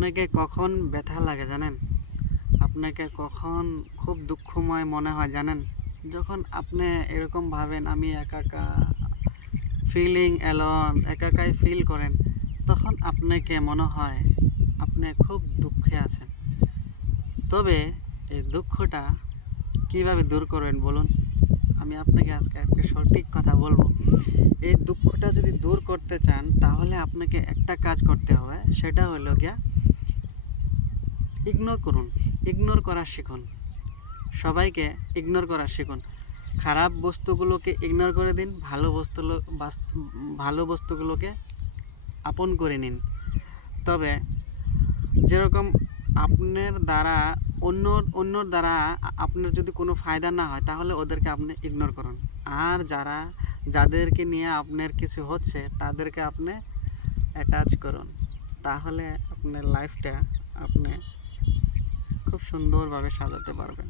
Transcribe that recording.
আপনাকে কখন ব্যথা লাগে জানেন? আপনাকে কখন খুব দুঃখময় মনে হয় জানেন? যখন আপনি এরকম ভাবেন আমি একা একা ফিলিং অ্যালোন, একা একাই ফিল করেন, তখন আপনাকে মনে হয় আপনি খুব দুঃখে আছেন। তবে এই দুঃখটা কিভাবে দূর করবেন বলুন? আমি আপনাকে আজকে একটা সঠিক কথা বলবো। এই দুঃখটা যদি দূর করতে চান তাহলে আপনাকে একটা কাজ করতে হবে, সেটা হলো গিয়া ইগনোর করুন। ইগনোর করা শিখুন। সবাইকে ইগনোর করা শিখুন। খারাপ বস্তুগুলোকে ইগনোর করে দিন, ভালো বস্তুগুলোকে আপন করে নিন। তবে যেরকম আপনার দ্বারা অন্যর দ্বারা আপনার যদি কোনো ফায়দা না হয় তাহলে ওদেরকে আপনি ইগনোর করুন। আর যাদেরকে নিয়ে আপনার কিছু হচ্ছে তাদেরকে আপনি অ্যাটাচ করুন। তাহলে আপনার লাইফটা আপনি খুব সুন্দরভাবে সাজাতে পারবেন।